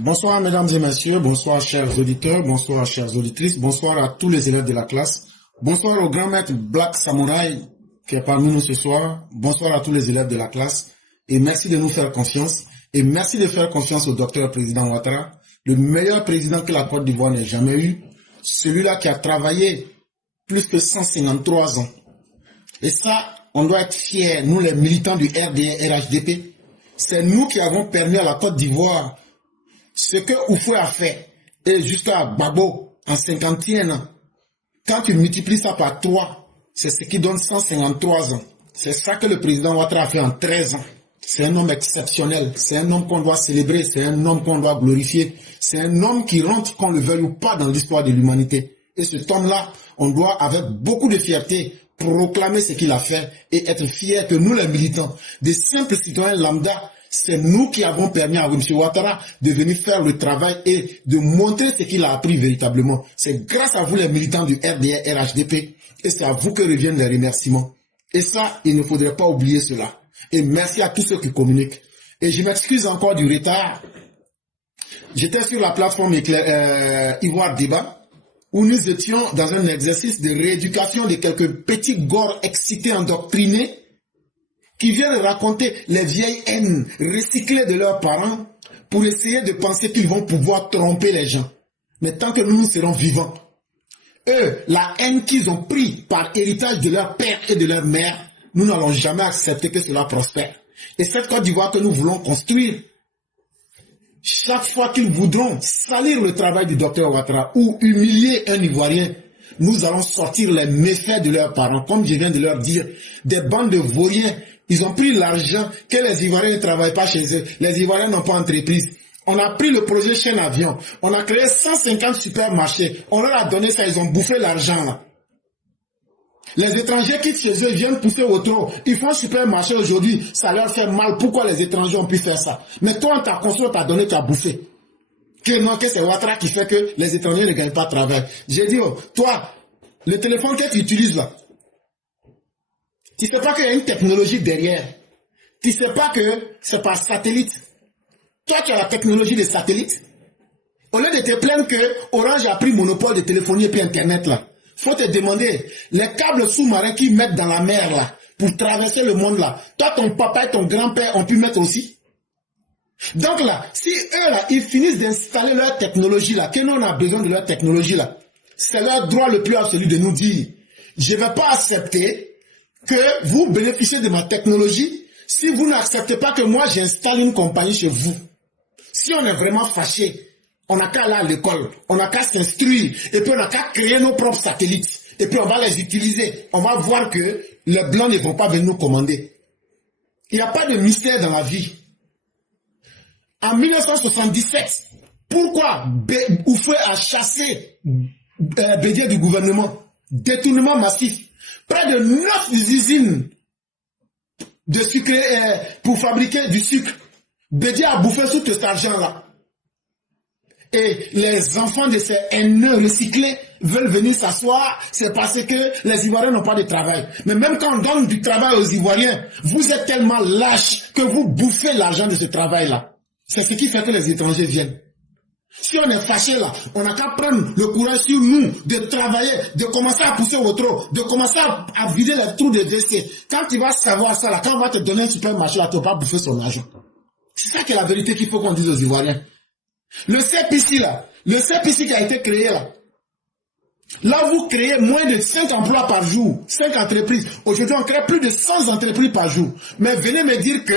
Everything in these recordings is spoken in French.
Bonsoir mesdames et messieurs, bonsoir chers auditeurs, bonsoir chères auditrices, bonsoir à tous les élèves de la classe, bonsoir au grand maître Black Samurai qui est parmi nous ce soir, bonsoir à tous les élèves de la classe et merci de nous faire confiance et merci de faire confiance au docteur président Ouattara, le meilleur président que la Côte d'Ivoire n'ait jamais eu, celui-là qui a travaillé plus que 153 ans. Et ça, on doit être fiers, nous les militants du RDR-RHDP, c'est nous qui avons permis à la Côte d'Ivoire ce que Oufoué a fait, et jusqu'à Gbagbo, en 51 ans, quand tu multiplies ça par 3, c'est ce qui donne 153 ans. C'est ça que le président Ouattara a fait en 13 ans. C'est un homme exceptionnel, c'est un homme qu'on doit célébrer, c'est un homme qu'on doit glorifier, c'est un homme qui rentre, qu'on le veuille ou pas, dans l'histoire de l'humanité. Et cet homme-là, on doit, avec beaucoup de fierté, proclamer ce qu'il a fait et être fiers que nous, les militants, des simples citoyens lambda, c'est nous qui avons permis à M. Ouattara de venir faire le travail et de montrer ce qu'il a appris véritablement. C'est grâce à vous les militants du RDR-RHDP et c'est à vous que reviennent les remerciements. Et ça, il ne faudrait pas oublier cela. Et merci à tous ceux qui communiquent. Et je m'excuse encore du retard. J'étais sur la plateforme Ivoire Débat où nous étions dans un exercice de rééducation de quelques petits gores excités, endoctrinés qui viennent raconter les vieilles haines recyclées de leurs parents pour essayer de penser qu'ils vont pouvoir tromper les gens. Mais tant que nous serons vivants, eux, la haine qu'ils ont pris par héritage de leur père et de leur mère, nous n'allons jamais accepter que cela prospère. Et cette Côte d'Ivoire que nous voulons construire, chaque fois qu'ils voudront salir le travail du docteur Ouattara ou humilier un Ivoirien, nous allons sortir les méfaits de leurs parents. Comme je viens de leur dire, des bandes de vauriens, ils ont pris l'argent que les Ivoiriens ne travaillent pas chez eux. Les Ivoiriens n'ont pas entreprise. On a pris le projet chaîne avion. On a créé 150 supermarchés. On leur a donné ça, ils ont bouffé l'argent là. Les étrangers quittent chez eux, viennent pousser au trot. Ils font un supermarché aujourd'hui, ça leur fait mal. Pourquoi les étrangers ont pu faire ça? Mais toi, on t'a construit, on t'a donné, tu as bouffé. Que non, que c'est Ouattara qui fait que les étrangers ne gagnent pas de travail. J'ai dit, oh, toi, le téléphone que tu utilises là, tu ne sais pas qu'il y a une technologie derrière. Tu ne sais pas que c'est par satellite. Toi, tu as la technologie des satellites. Au lieu de te plaindre que Orange a pris monopole de téléphonie et puis Internet là, faut te demander, les câbles sous-marins qu'ils mettent dans la mer là, pour traverser le monde là, toi, ton papa et ton grand-père ont pu mettre aussi. Donc là, si eux là, ils finissent d'installer leur technologie là, que nous on a besoin de leur technologie là, c'est leur droit le plus absolu de nous dire, je ne vais pas accepter que vous bénéficiez de ma technologie si vous n'acceptez pas que moi j'installe une compagnie chez vous. Si on est vraiment fâché, On n'a qu'à aller à l'école, on n'a qu'à s'instruire, et puis on n'a qu'à créer nos propres satellites. Et puis on va les utiliser. On va voir que les Blancs ne vont pas venir nous commander. Il n'y a pas de mystère dans la vie. En 1977, pourquoi Houphouët a chassé Bédié du gouvernement? Détournement massif. Près de 9 usines de sucre pour fabriquer du sucre. Bédié a bouffé tout cet argent-là. Et les enfants de ces haineux recyclés veulent venir s'asseoir, c'est parce que les Ivoiriens n'ont pas de travail. Mais même quand on donne du travail aux Ivoiriens, vous êtes tellement lâches que vous bouffez l'argent de ce travail-là. C'est ce qui fait que les étrangers viennent. Si on est fâché là, on n'a qu'à prendre le courage sur nous de travailler, de commencer à pousser au trou, de commencer à vider les trous de WC. Quand tu vas savoir ça là, quand on va te donner un supermarché là, tu ne vas pas bouffer son argent. C'est ça qui est la vérité qu'il faut qu'on dise aux Ivoiriens. Le CEPICI là, le CEPICI qui a été créé là, vous créez moins de 5 emplois par jour, 5 entreprises. Aujourd'hui, on crée plus de 100 entreprises par jour. Mais venez me dire que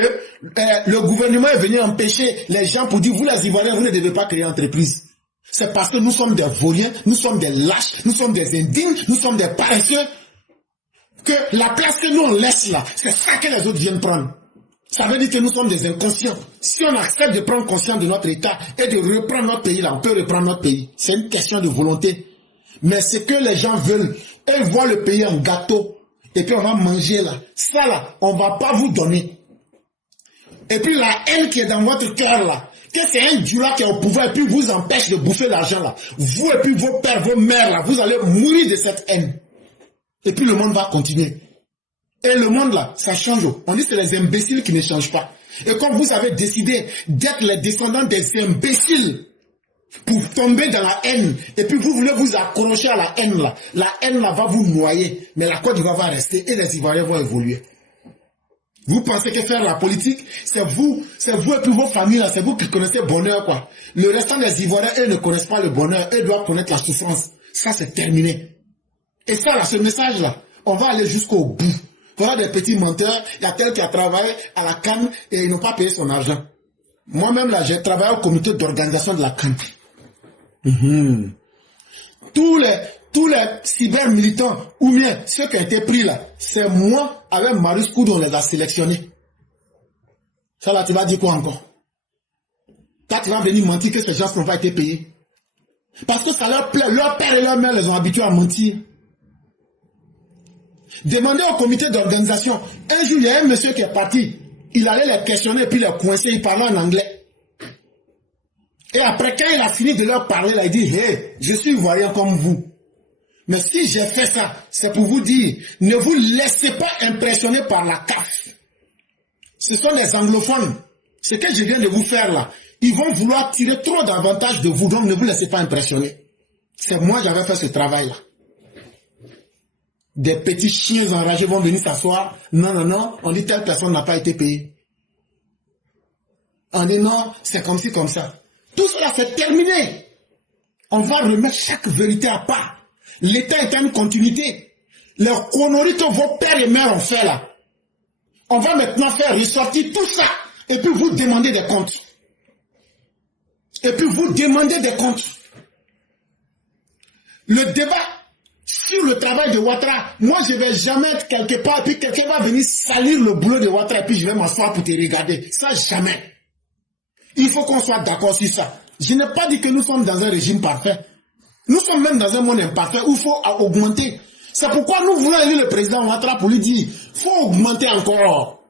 le gouvernement est venu empêcher les gens pour dire, vous les Ivoiriens, vous ne devez pas créer entreprise. C'est parce que nous sommes des vauriens, nous sommes des lâches, nous sommes des indignes, nous sommes des paresseux, que la place que nous on laisse là, c'est ça que les autres viennent prendre. Ça veut dire que nous sommes des inconscients. Si on accepte de prendre conscience de notre état et de reprendre notre pays là, on peut reprendre notre pays. C'est une question de volonté. Mais ce que les gens veulent, ils voient le pays en gâteau, et puis on va manger là. Ça là, on ne va pas vous donner. Et puis la haine qui est dans votre cœur là, que c'est un Dieu là qui est au pouvoir et puis vous empêche de bouffer l'argent là. Vous et puis vos pères, vos mères là, vous allez mourir de cette haine. Et puis le monde va continuer. Et le monde là, ça change. On dit que c'est les imbéciles qui ne changent pas. Et comme vous avez décidé d'être les descendants des imbéciles pour tomber dans la haine, et puis vous voulez vous accrocher à la haine là va vous noyer, mais la Côte d'Ivoire va rester et les Ivoiriens vont évoluer. Vous pensez que faire la politique, c'est vous et puis vos familles là, c'est vous qui connaissez le bonheur quoi. Le restant des Ivoiriens, eux ne connaissent pas le bonheur, eux doivent connaître la souffrance. Ça c'est terminé. Et ça là, ce message là, on va aller jusqu'au bout. Voilà des petits menteurs, il y a tel qui a travaillé à la CAN et ils n'ont pas payé son argent. Moi-même là, j'ai travaillé au comité d'organisation de la CAN. Tous les cyber-militants, ou bien ceux qui ont été pris là, c'est moi avec Marius Koudou, on les a sélectionnés. Ça là, tu vas dire quoi encore? Toi, tu vas venir mentir que ces gens n'ont pas été payés. Parce que ça leur plaît, leur père et leur mère les ont habitués à mentir. Demandez au comité d'organisation. Un jour, il y a un monsieur qui est parti. Il allait les questionner et puis les coincer. Il parlait en anglais. Et après, quand il a fini de leur parler, là, il dit, hey, je suis ivoirien comme vous. Mais si j'ai fait ça, c'est pour vous dire, ne vous laissez pas impressionner par la CAF. Ce sont des anglophones. Ce que je viens de vous faire là, ils vont vouloir tirer trop d'avantages de vous, donc ne vous laissez pas impressionner. C'est moi qui avais fait ce travail-là. Des petits chiens enragés vont venir s'asseoir. Non, non, non, on dit telle personne n'a pas été payée. On dit non, c'est comme ci, comme ça. Tout cela, c'est terminé. On va remettre chaque vérité à part. L'État est en continuité. Les conneries que vos pères et mères ont fait là. On va maintenant faire ressortir tout ça. Et puis vous demandez des comptes. Et puis vous demandez des comptes. Le débat sur le travail de Ouattara, moi je ne vais jamais être quelque part et puis quelqu'un va venir salir le boulot de Ouattara et puis je vais m'asseoir pour te regarder. Ça jamais. Il faut qu'on soit d'accord sur ça. Je n'ai pas dit que nous sommes dans un régime parfait. Nous sommes même dans un monde imparfait où il faut augmenter. C'est pourquoi nous voulons élire le président Ouattara pour lui dire, il faut augmenter encore.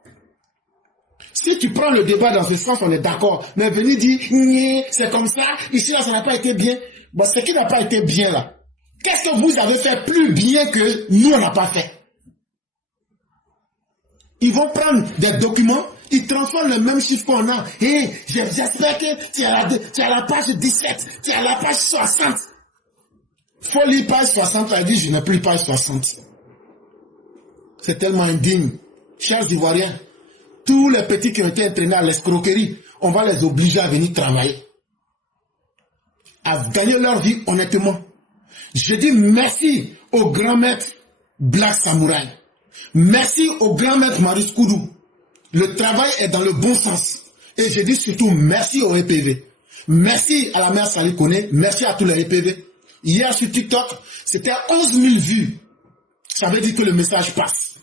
Si tu prends le débat dans ce sens, on est d'accord. Mais venir dire, c'est comme ça, ici là ça n'a pas été bien. Bon, ce qui n'a pas été bien là, qu'est-ce que vous avez fait plus bien que nous on n'a pas fait? Ils vont prendre des documents, ils transforment les mêmes chiffres qu'on a. Et j'espère que tu es à la page 17, tu es à la page 60. Faut lire page 60, elle dit je n'ai plus page 60. C'est tellement indigne. Chers Ivoiriens, tous les petits qui ont été entraînés à l'escroquerie, on va les obliger à venir travailler. À gagner leur vie honnêtement. Je dis merci au grand maître Black Samouraï. Merci au grand maître Marius Koudou. Le travail est dans le bon sens. Et je dis surtout merci au EPV. Merci à la mère Sali Kone, merci à tous les EPV. Hier sur TikTok, c'était 11 000 vues. Ça veut dire que le message passe.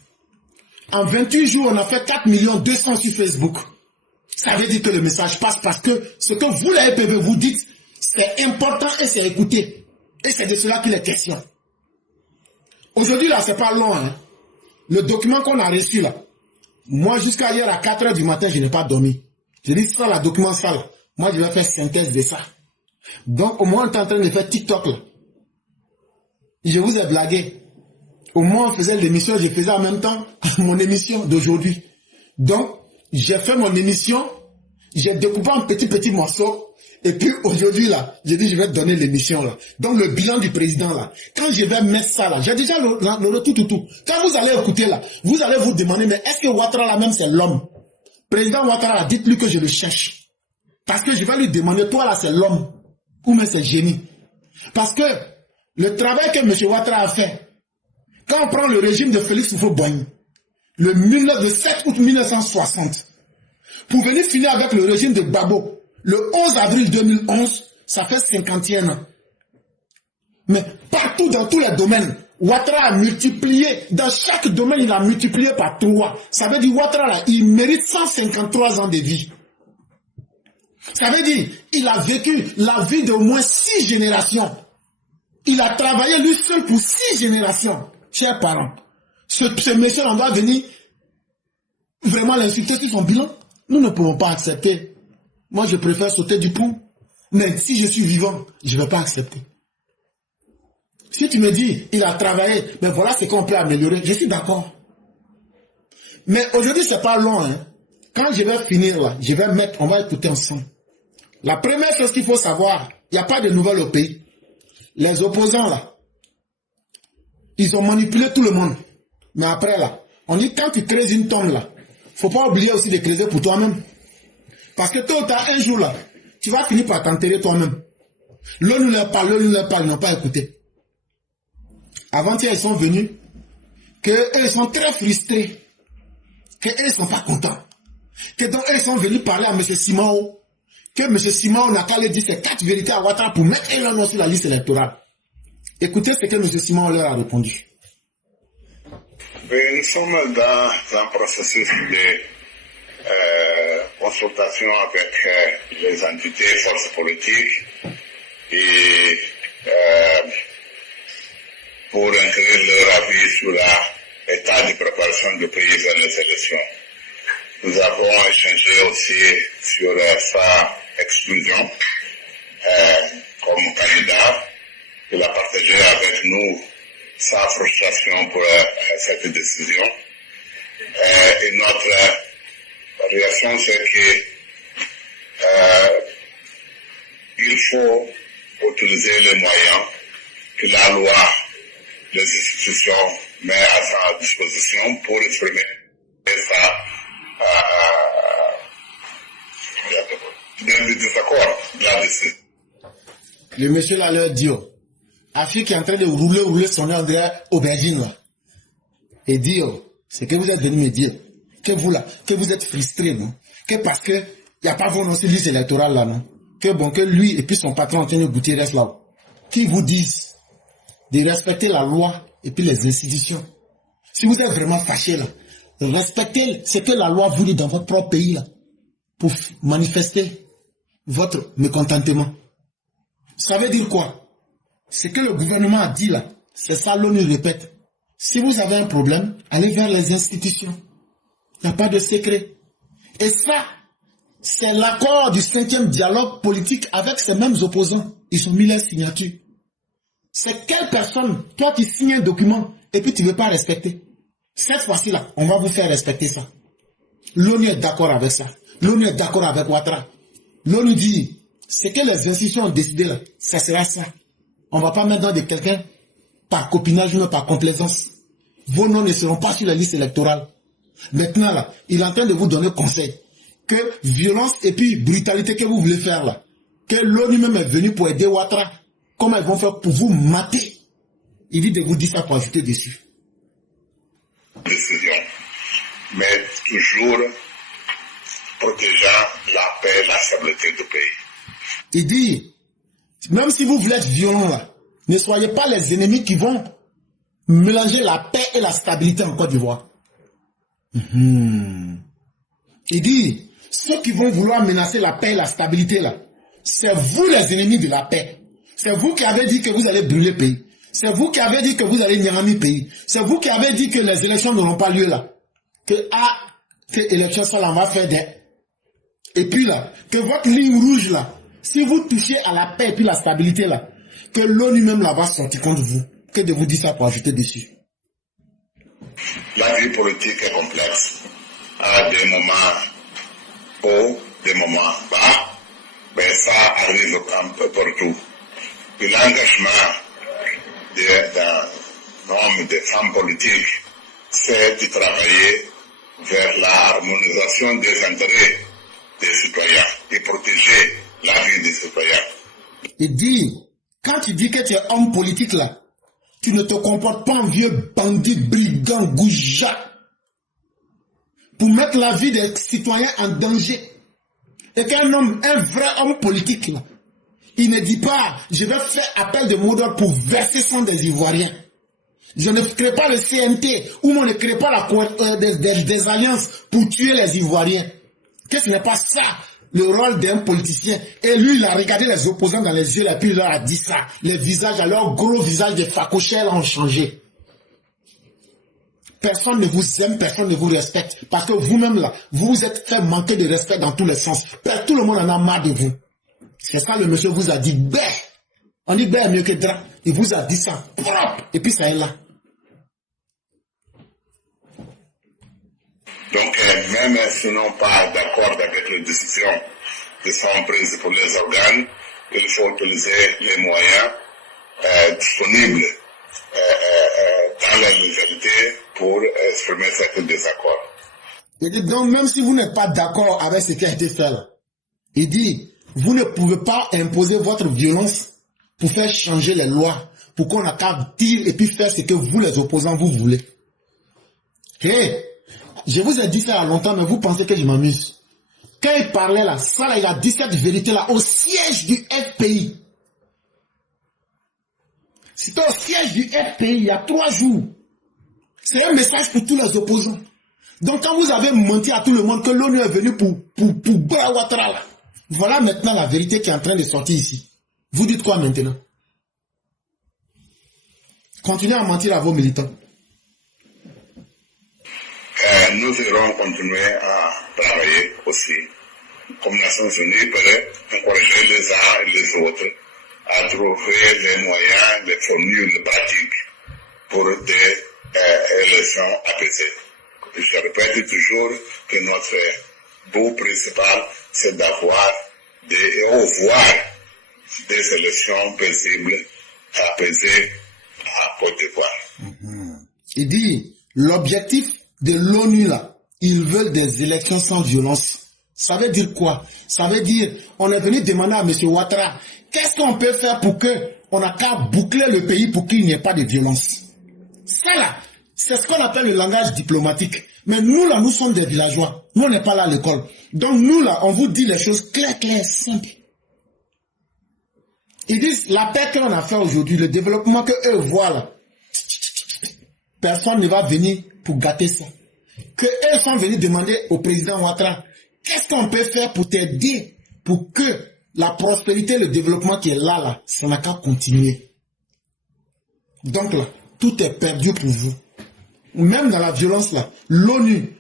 En 28 jours, on a fait 4 200 000 sur Facebook. Ça veut dire que le message passe parce que ce que vous, les EPV, vous dites, c'est important et c'est écouté. Et c'est de cela qu'il est question. Aujourd'hui, là, c'est pas long. Hein. Le document qu'on a reçu, là, moi, jusqu'à hier, à 4 h du matin, je n'ai pas dormi. Je dis, ça, le document sale. Moi, je vais faire synthèse de ça. Donc, au moins, on est en train de faire TikTok, là. Je vous ai blagué. Au moins, on faisait l'émission, je faisais en même temps mon émission d'aujourd'hui. Donc, j'ai fait mon émission, j'ai découpé en petits morceaux, et puis aujourd'hui, là, j'ai dit, je vais te donner l'émission, là. Donc, le bilan du président, là. Quand je vais mettre ça, là, j'ai déjà le retour, tout. Quand vous allez écouter, là, vous allez vous demander, mais est-ce que Ouattara, là, même, c'est l'homme? Président Ouattara, dites-lui que je le cherche. Parce que je vais lui demander, toi, là, c'est l'homme. Ou même c'est le génie. Parce que le travail que M. Ouattara a fait, quand on prend le régime de Félix Houphouët-Boigny, le 7 août 1960, pour venir finir avec le régime de Gbagbo, le 11 avril 2011, ça fait 51 ans. Mais partout, dans tous les domaines, Ouattara a multiplié, dans chaque domaine, il a multiplié par 3. Ça veut dire, Ouattara, là, il mérite 153 ans de vie. Ça veut dire, il a vécu la vie d'au moins 6 générations. Il a travaillé lui seul pour 6 générations. Chers parents, ce monsieur, on va venir vraiment l'insulter sur son bilan. Nous ne pouvons pas accepter. Moi, je préfère sauter du pont. Mais si je suis vivant, je ne vais pas accepter. Si tu me dis, il a travaillé, mais voilà ce qu'on peut améliorer, je suis d'accord. Mais aujourd'hui, ce n'est pas long. Hein. Quand je vais finir là, je vais mettre, on va écouter ensemble. La première chose qu'il faut savoir, il n'y a pas de nouvelles au pays. Les opposants là, ils ont manipulé tout le monde. Mais après là, on dit quand tu crées une tombe là, il ne faut pas oublier aussi de creuser pour toi-même. Parce que tôt ou tard, un jour là, tu vas finir par t'enterrer toi-même. L'ONU leur parle, ils n'ont pas écouté. Avant-hier, ils sont venus, qu'eux, ils sont très frustrés, qu'eux, ils ne sont pas contents. Que donc, eux, ils sont venus parler à M. Simao, que M. Simao n'a qu'à leur dire ces 4 vérités à Ouattara pour mettre un nom sur la liste électorale. Écoutez ce que M. Simao leur a répondu. Nous sommes dans un processus de consultation avec les entités, forces politiques et pour inclure leur avis sur l'état de préparation du pays vers les élections. Nous avons échangé aussi sur sa exclusion comme candidat. Il a partagé avec nous sa frustration pour cette décision. Et notre réaction, c'est que il faut utiliser les moyens que la loi, les institutions mettent à sa disposition pour exprimer sa désaccord de la décision. Le monsieur là leur dit, Afri qui est en train de rouler son André aubergine là. Et dit, c'est que vous êtes venu me dire, que vous là, que vous êtes frustré, non? Que parce que il n'y a pas vos noms sur liste électorale là, non? Que bon, que lui et puis son patron Antonio Gutiérrez là, qui vous disent de respecter la loi et puis les institutions. Si vous êtes vraiment fâché là, respectez ce que la loi vous dit dans votre propre pays là, pour manifester votre mécontentement. Ça veut dire quoi? Ce que le gouvernement a dit là, c'est ça l'ONU répète. Si vous avez un problème, allez vers les institutions. Il n'y a pas de secret. Et ça, c'est l'accord du 5e dialogue politique avec ces mêmes opposants. Ils ont mis leur signature. C'est quelle personne, toi qui signes un document et puis tu ne veux pas respecter? Cette fois-ci là, on va vous faire respecter ça. L'ONU est d'accord avec ça. L'ONU est d'accord avec Ouattara. L'ONU dit, ce que les institutions ont décidé là, ça sera ça. On ne va pas mettre dans de quelqu'un par copinage ou par complaisance. Vos noms ne seront pas sur la liste électorale. Maintenant là, il est en train de vous donner conseil. Que violence et puis brutalité que vous voulez faire là, que l'ONU même est venue pour aider Ouattara. Comment ils vont faire pour vous mater? Il dit de vous dire ça pour ajouter dessus. Décision. Mais toujours protégeant la paix et la stabilité du pays. Il dit, même si vous voulez être violent là, ne soyez pas les ennemis qui vont mélanger la paix et la stabilité en Côte d'Ivoire. Il dit, ceux qui vont vouloir menacer la paix et la stabilité là, c'est vous les ennemis de la paix. C'est vous qui avez dit que vous allez brûler le pays. C'est vous qui avez dit que vous allez nyarami le pays. C'est vous qui avez dit que les élections n'auront pas lieu là. Que l'élection ça là, on va faire des... Et puis là, que votre ligne rouge là, si vous touchez à la paix et puis la stabilité là, que l'ONU même là va sortir contre vous. Que de vous dire ça pour ajouter dessus. La vie politique est complexe. À des moments hauts, des moments bas, mais ça arrive un peu partout. Et l'engagement d'un homme, des femmes politiques, c'est de travailler vers l'harmonisation des intérêts des citoyens et protéger la vie des citoyens. Il dit, quand tu dis que tu es homme politique là, tu ne te comportes pas en vieux bandit, brigand, goujat, pour mettre la vie des citoyens en danger. Et qu'un homme, un vrai homme politique là, il ne dit pas, je vais faire appel de mot d'ordre pour verser sang des Ivoiriens. Je ne crée pas le CNT, ou on ne crée pas des alliances pour tuer les Ivoiriens. Que ce n'est pas ça le rôle d'un politicien. Et lui, il a regardé les opposants dans les yeux, et puis il leur a dit ça. Les visages, leurs gros visages de facochères ont changé. Personne ne vous aime, personne ne vous respecte. Parce que vous-même là, vous vous êtes fait manquer de respect dans tous les sens. Tout le monde en a marre de vous. C'est ça le monsieur vous a dit, bé. On dit bé mieux que drap. Il vous a dit ça, propre. Et puis ça est là. Donc, même si nous n'sommes pas d'accord avec les décisions qui sont prises pour les organes, il faut utiliser les moyens disponibles dans la légalité pour exprimer certains désaccords. Il dit donc, même si vous n'êtes pas d'accord avec ce qui a été fait là, il dit, vous ne pouvez pas imposer votre violence pour faire changer les lois, pour qu'on a qu'à dire et puis faire ce que vous, les opposants, vous voulez. Hey, je vous ai dit ça il y a longtemps, mais vous pensez que je m'amuse. Quand il parlait là, ça là, il a dit cette vérité là au siège du FPI. C'était au siège du FPI il y a 3 jours. C'est un message pour tous les opposants. Donc quand vous avez menti à tout le monde que l'ONU est venue pour Ouattara là, voilà maintenant la vérité qui est en train de sortir ici. Vous dites quoi maintenant? Continuez à mentir à vos militants. Nous irons continuer à travailler aussi, comme Nations Unies, pour encourager les uns et les autres à trouver les moyens, les formules, les pratiques pour des élections apaisées. Je répète toujours que notre but principal, c'est d'avoir voir des élections paisibles, apaisées à Côte d'Ivoire. Il dit, l'objectif de l'ONU là, ils veulent des élections sans violence. Ça veut dire quoi? Ça veut dire, on est venu demander à M. Ouattara, qu'est-ce qu'on peut faire pour que on a qu'à boucler le pays pour qu'il n'y ait pas de violence? Ça là, c'est ce qu'on appelle le langage diplomatique. Mais nous là, nous sommes des villageois. Nous on n'est pas là à l'école. Donc nous là, on vous dit les choses claires, simples. Ils disent, la paix que l'on a fait aujourd'hui, le développement que eux voient là, personne ne va venir pour gâter ça. Que eux sont venus demander au président Ouattara, qu'est-ce qu'on peut faire pour t'aider, pour que la prospérité, le développement qui est là, ça n'a qu'à continuer. Donc là, tout est perdu pour vous. Même dans la violence là, l'ONU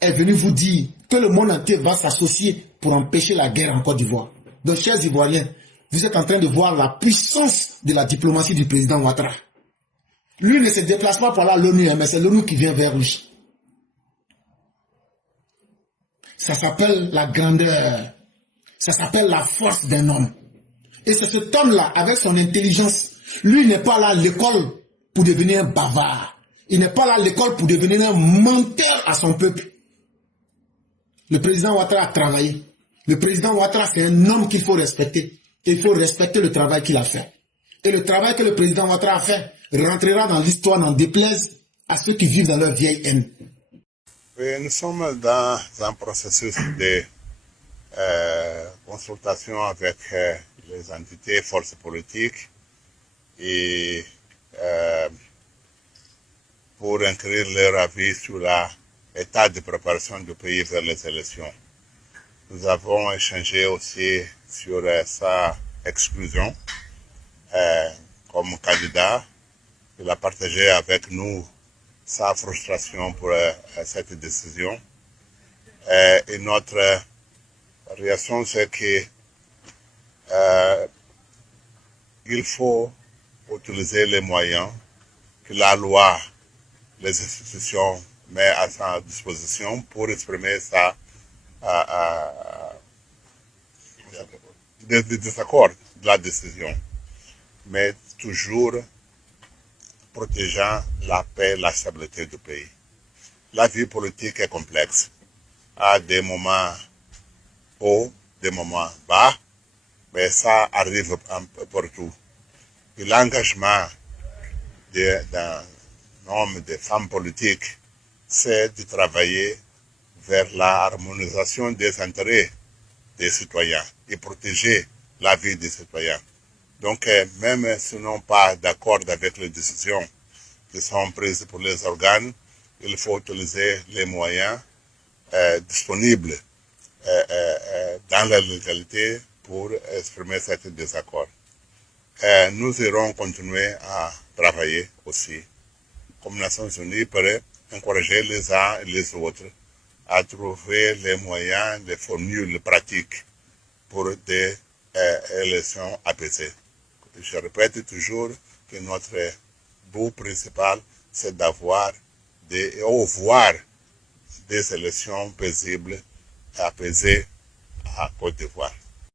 est venue vous dire que le monde entier va s'associer pour empêcher la guerre en Côte d'Ivoire. Donc, chers Ivoiriens, vous êtes en train de voir la puissance de la diplomatie du président Ouattara. Lui ne se déplace pas pour l'ONU, mais c'est l'ONU qui vient vers lui. Ça s'appelle la grandeur. Ça s'appelle la force d'un homme. Et c'est cet homme-là, avec son intelligence, lui n'est pas là à l'école pour devenir un bavard. Il n'est pas là à l'école pour devenir un menteur à son peuple. Le président Ouattara a travaillé. Le président Ouattara, c'est un homme qu'il faut respecter. Et il faut respecter le travail qu'il a fait. Et le travail que le président Ouattara a fait rentrera dans l'histoire, n'en déplaise à ceux qui vivent dans leur vieille haine. Oui, nous sommes dans un processus de consultation avec les entités, forces politiques et pour inclure leur avis sur l'état de préparation du pays vers les élections. Nous avons échangé aussi sur sa exclusion comme candidat. Il a partagé avec nous sa frustration pour cette décision. Et notre réaction, c'est que il faut utiliser les moyens que la loi, les institutions mettent à sa disposition pour exprimer sa désaccord de la décision, mais toujours protégeant la paix et la stabilité du pays. La vie politique est complexe, à des moments hauts, des moments bas, mais ça arrive un peu partout. Et l'engagement d'un homme, de femmes politiques, c'est de travailler vers la harmonisation des intérêts des citoyens et protéger la vie des citoyens. Donc, même si nous n'sommes pas d'accord avec les décisions qui sont prises pour les organes, il faut utiliser les moyens disponibles dans la légalité pour exprimer cet désaccord. Nous irons continuer à travailler aussi, comme Nations Unies, pour encourager les uns et les autres à trouver les moyens, les formules pratiques pour des élections apaisées. Je répète toujours que notre but principal, c'est d'avoir voir des élections paisibles et apaisées à Côte d'Ivoire.